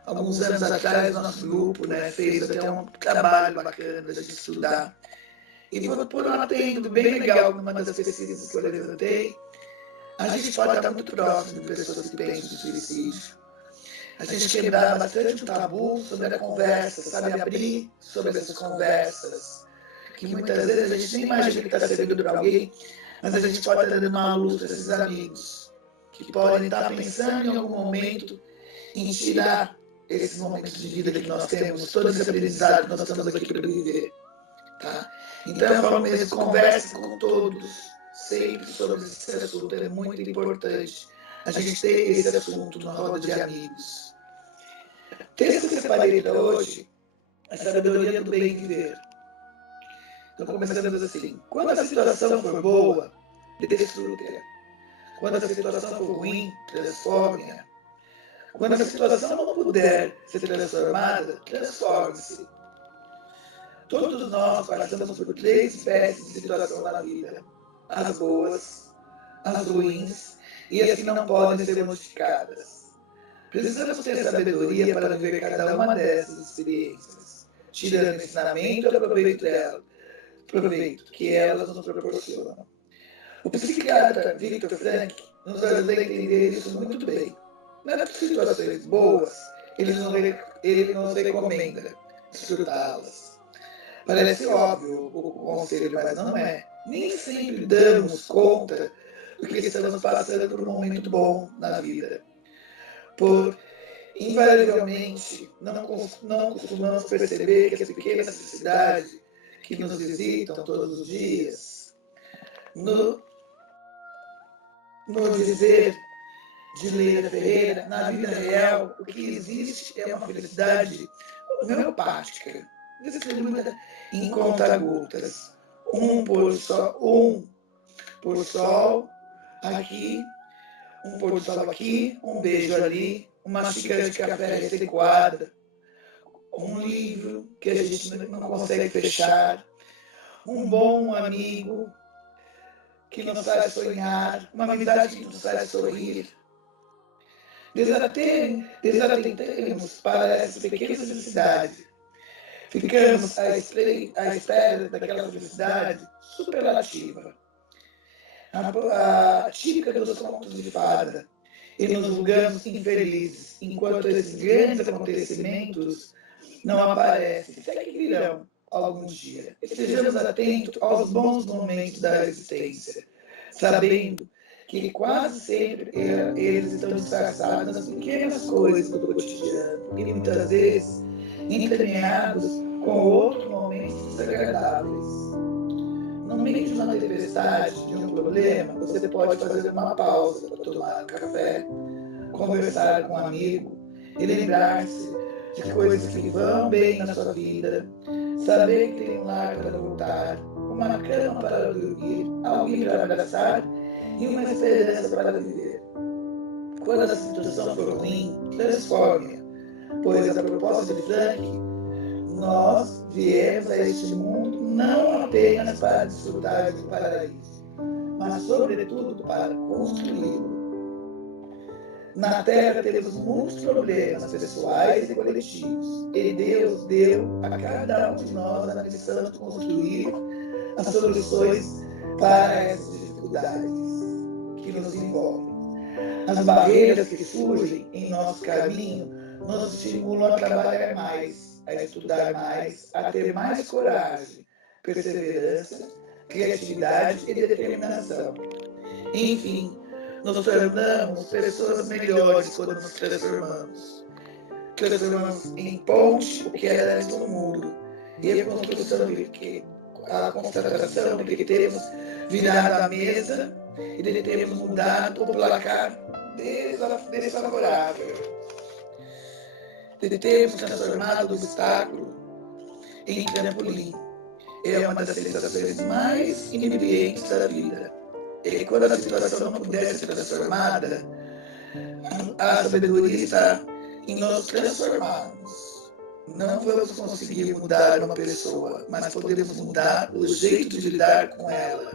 Alguns anos atrás, nosso grupo, né, fez até um trabalho bacana de estudar. E por um atento bem legal numa das pesquisas que eu levantei, a gente pode estar muito próximo de pessoas que pensam em suicídio. A gente quebrar bastante o tabu sobre a conversa, sabe? Abrir sobre essas conversas, que muitas vezes a gente nem imagina que está servindo para alguém, mas a gente pode estar dando uma luz para esses amigos, que podem estar pensando em algum momento em tirar esses momentos de vida que nós temos, todo esse aprendizado que nós estamos aqui para viver. Tá? Então eu falo mesmo, converse com todos, sempre sobre esse assunto, é muito importante a gente ter esse assunto na roda de amigos. O texto que eu separei para hoje, a sabedoria do bem viver. Então começamos assim: quando a situação for boa, desfrute-a. Quando a situação for ruim, transforme-a. Quando a situação não puder ser transformada, transforme-se. Todos nós passamos por 3 espécies de situação na vida: as boas, as ruins e as que não podem ser modificadas. Precisamos ter sabedoria para viver cada uma dessas experiências, tirando ensinamento e proveito que elas nos proporcionam. O psiquiatra Viktor Frankl nos ajuda a entender isso muito bem. Nas situações boas, ele nos recomenda desfrutá-las. Parece óbvio o conselho, mas não é. Nem sempre damos conta do que estamos passando por um momento bom na vida. Invariavelmente, não costumamos perceber que as pequenas necessidades que nos visitam todos os dias, no dizer de Leila Ferreira, na vida real, o que existe é uma felicidade homeopática, distribuída em conta-gotas. Um pôr sol aqui, um pôr sol aqui, um beijo ali, uma xícara de café recém-coada, um livro que a gente não consegue fechar, um bom amigo que nos faz sonhar, uma amizade que nos faz sorrir. Desatentemos para essas pequenas felicidades. Ficamos à espera daquela felicidade superlativa, a típica dos contos de fada, e nos julgamos infelizes, enquanto esses grandes acontecimentos não aparecem, até que virão algum dia. Estejamos atentos aos bons momentos da existência, sabendo que quase sempre eles estão disfarçados nas pequenas coisas do cotidiano e muitas vezes entremeados com outros momentos desagradáveis. No meio de uma tempestade, de um problema, você pode fazer uma pausa para tomar um café, conversar com um amigo e lembrar-se de coisas que vão bem na sua vida, saber que tem um lar para voltar, uma cama para dormir, alguém para abraçar e uma esperança para viver. Quando a situação for ruim, transforme-a, pois a proposta de Frankl, nós viemos a este mundo não apenas para desfrutar do paraíso, mas sobretudo para construí-lo. Na Terra temos muitos problemas pessoais e coletivos, e Deus deu a cada um de nós a missão de construir as soluções para essas dificuldades que nos envolvem. As barreiras que surgem em nosso caminho nos estimulam a trabalhar mais, a estudar mais, a ter mais coragem, perseverança, criatividade e determinação. Enfim, nos tornamos pessoas melhores quando nos transformamos. Transformamos em ponte o que era antes um muro, e a constatação de que temos virado a mesa e de que temos mudado o placar desfavorável. De que temos transformado o obstáculo em trampolim. É uma das sensações mais inebriantes da vida. E quando a situação não puder ser transformada, a sabedoria está em nós transformarmos. Não vamos conseguir mudar uma pessoa, mas podemos mudar o jeito de lidar com ela.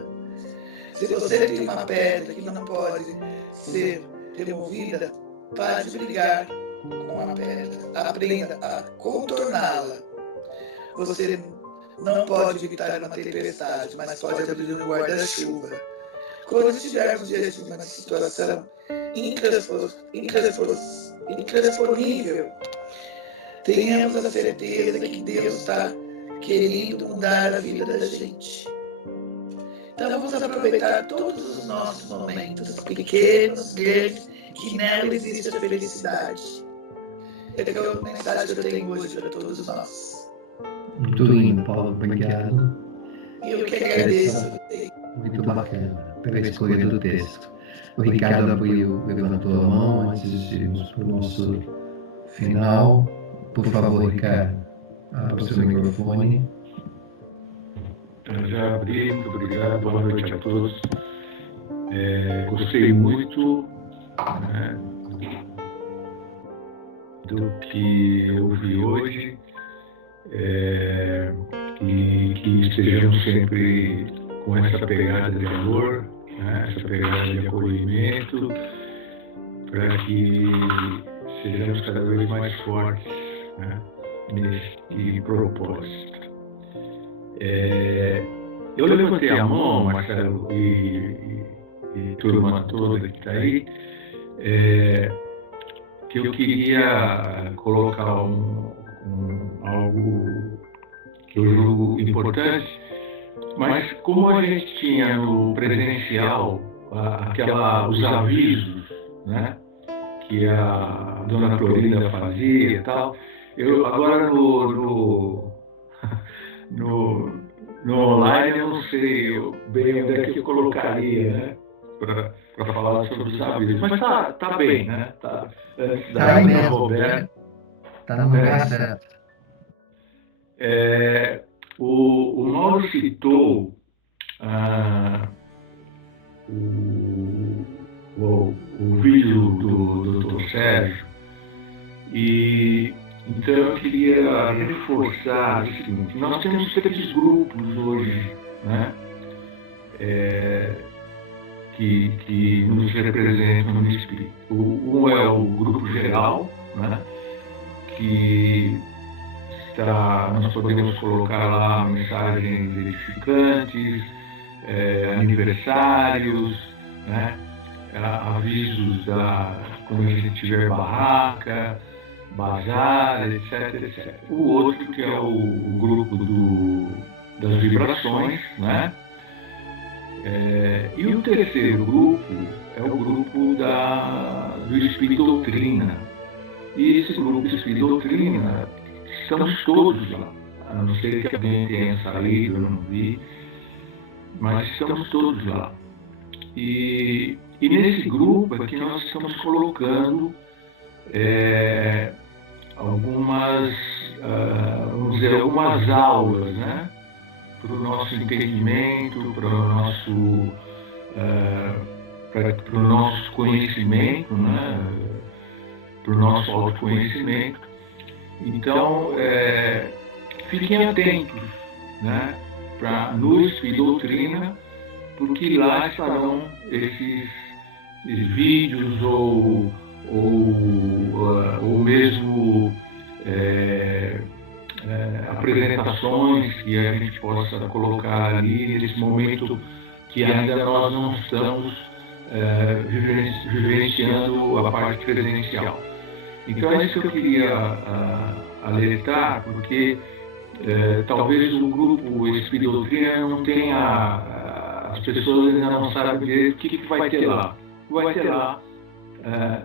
Se você tem uma pedra que não pode ser removida, pare de brigar com a pedra. Aprenda a contorná-la. Você não pode evitar uma tempestade, mas pode abrir um guarda-chuva. Quando estivermos diante de uma situação intransponível, tenhamos a certeza que Deus está querendo mudar a vida da gente. Então vamos aproveitar todos os nossos momentos, pequenos, grandes, que nela existe a felicidade. É a mensagem que eu tenho hoje para todos nós. Muito lindo, Paulo, obrigado. E eu que agradeço. Muito bacana pela escolha do texto. O Ricardo abriu, levantou a mão antes de irmos para o nosso final. Por favor, Ricardo, abra o seu microfone. Eu já abri, muito obrigado, boa noite a todos. Gostei muito, né, do que eu vi hoje, que estejamos sempre com essa pegada de amor, né, essa pegada de acolhimento, para que sejamos cada vez mais fortes, né, nesse propósito. Eu levantei a mão, Marcelo, e turma toda que está aí, que eu queria colocar algo que eu julgo importante, mas como a gente tinha no presencial os avisos, né, que a dona Florinda fazia e tal, eu agora no online eu não sei bem onde é que eu colocaria, né, para falar sobre os avisos, mas tá bem, né? Tá aí mesmo, Roberto. Tá no lugar certo. O Mauro citou o vídeo do Dr. Sérgio, e então eu queria reforçar o seguinte: nós temos 3 grupos hoje, né, que nos representam no espírito. Um é o grupo geral, né, que nós podemos colocar lá mensagens edificantes, aniversários, né, avisos quando a gente tiver barraca, bazar, etc. O outro que é o grupo das vibrações, né? E o terceiro grupo é o grupo do Espírito Doutrina. E esse grupo do Espírito Doutrina, estamos todos lá. A não ser que alguém tenha saído, eu não vi, mas estamos todos lá. E nesse grupo é que nós estamos colocando algumas aulas, né, para o nosso entendimento, para o nosso conhecimento, né, para o nosso autoconhecimento. Então, fiquem atentos, né, no Espírito Doutrina, porque lá estarão esses vídeos ou mesmo apresentações que a gente possa colocar ali nesse momento que ainda nós não estamos vivenciando a parte presencial. Então é isso que eu queria alertar, porque talvez o grupo Espírito Doutrina não tenha, as pessoas ainda não sabem direito o que vai ter lá. Vai ter lá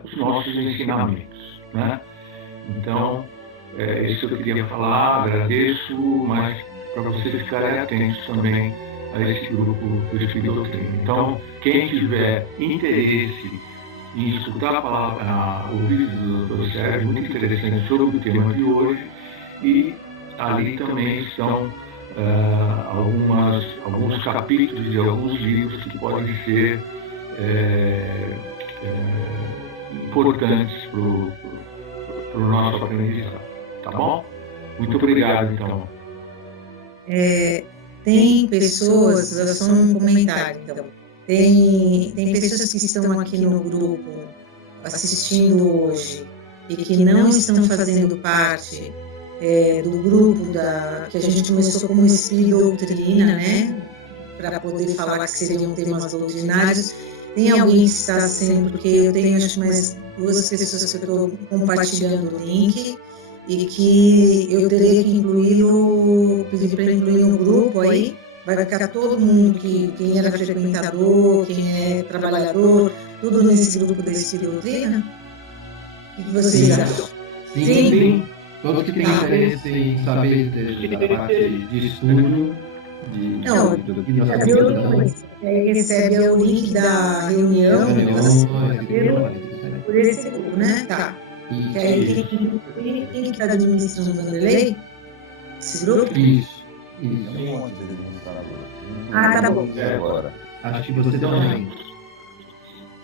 os nossos ensinamentos, né? Então, isso eu queria falar, agradeço, mas para vocês ficarem atentos também a esse grupo do Espírito Doutrina. Então, quem tiver interesse em escutar a palavra, o vídeo do Dr. Sérgio, muito interessante sobre o tema de hoje, e ali também estão alguns capítulos de alguns livros que podem ser importantes para o nosso aprendizado. Tá bom? Muito obrigado, então. Tem pessoas, só um comentário, então. Tem pessoas que estão aqui no grupo assistindo hoje e que não estão fazendo parte do grupo que a gente começou como Espírito Doutrina, né? Para poder falar que seriam temas doutrinários. Tem alguém que está sendo, porque eu tenho acho que mais 2 pessoas que eu estou compartilhando o link e que eu terei que pedir para incluir no grupo aí. Vai ficar todo mundo, quem era frequentador, quem é trabalhador, tudo nesse grupo da Espírito Doutrina? O que vocês acham? Sim. Todos que têm interesse em saber da parte de estudo, recebe o link da reunião, por esse grupo, né? Tá. Que aí quem que está administrando o Vanderlei? Esse grupo? Isso. Tá bom. Acho que você também.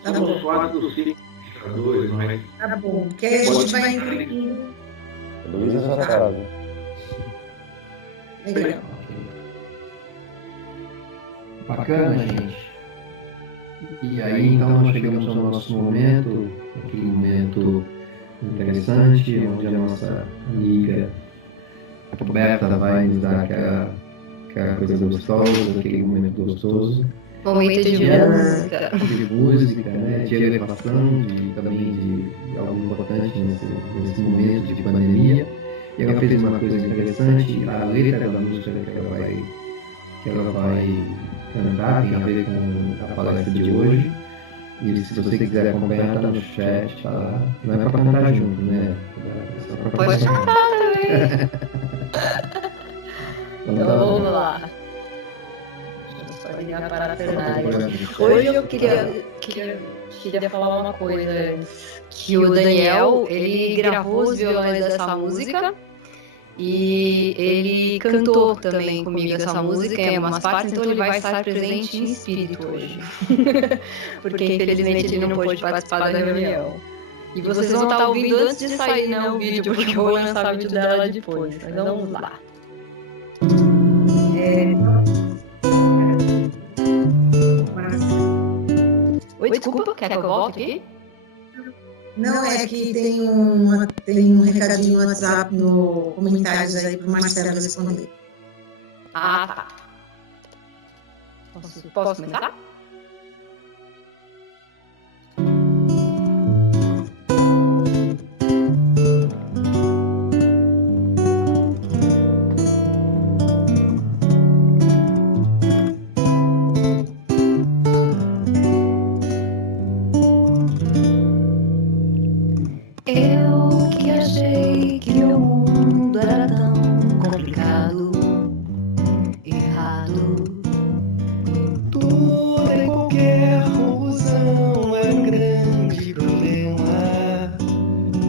Tá bom. 4 ou 5 administradores, mas... Tá bom. Que aí a gente vai incluindo. Luísa já na casa. Legal. Bacana, gente. E aí, então, nós chegamos ao nosso momento, aquele momento interessante, onde a nossa amiga Roberta vai nos dar aquela coisa gostosa, aquele momento gostoso. Momento de música. De música, né? De elevação, também de algo importante nesse momento de pandemia. E ela fez uma coisa interessante, a letra da música que ela vai cantar tem a ver com a palestra de hoje. E se você quiser acompanhar, tá no chat, tá lá. Não é pra cantar junto, né? É só pra Pode cantar também. Então vamos lá. Deixa eu só ligar para a cenário. Hoje eu queria falar uma coisa antes. Que o Daniel, ele gravou os violões dessa música. E ele cantou também comigo essa música em algumas partes, então ele vai estar presente em espírito hoje. Porque infelizmente ele não pôde participar da reunião. E vocês vão estar ouvindo antes de sair, né, o vídeo, porque eu vou lançar o vídeo dela depois. Mas vamos lá. Oi, desculpa, quer que eu volte aqui? Não, é que tem um recadinho no WhatsApp, no comentários aí para o Marcelo responder. Ah, tá. Posso começar? Eu que achei que o mundo era tão complicado, errado. Tudo em qualquer confusão é um grande problema,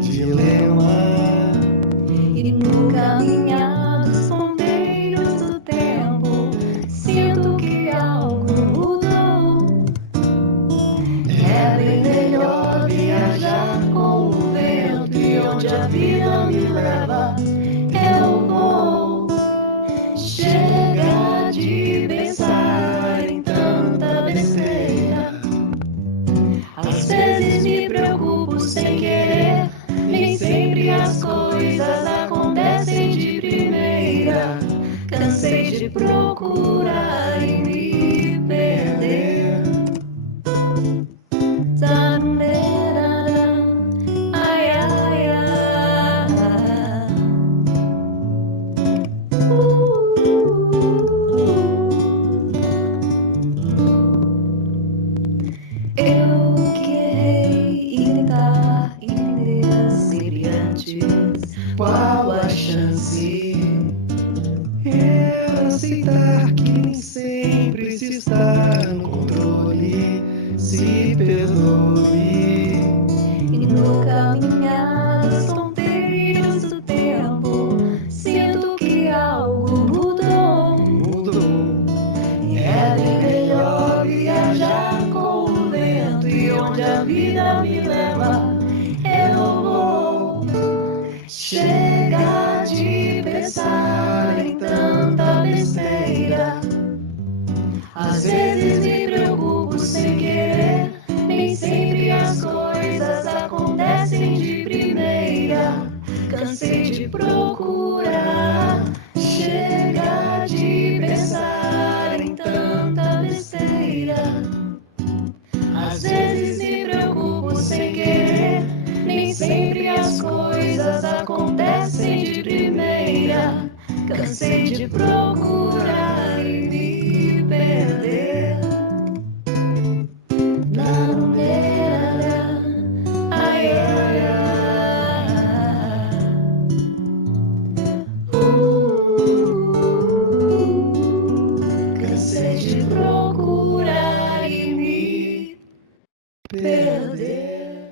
dilema. E no caminhar dos ponteiros do tempo, sinto que algo mudou. É bem melhor viajar com o vento e onde a vida me leva, eu vou. Chega de pensar em tanta besteira. Às vezes me preocupo sem querer, nem sempre as coisas acontecem de primeira. Cansei de procurar e me perder. Ai, ai, ai. Eu que errei e tentar entender sempre antes. Qual a chance? É aceitar que nem sempre se está no controle. Se perdoe. E no caminhar dos ponteiros do tempo, sinto que Chega de pensar em tanta besteira. Às vezes me preocupo sem querer. Nem sempre as coisas acontecem de primeira. Cansei de procurar. Chega de pensar em tanta besteira. Às vezes me preocupo sem querer. Nem sempre as coisas acontecem de primeira. Cansei de procurar e me perder. Não, ai, ai, ai. Cansei de procurar e me perder.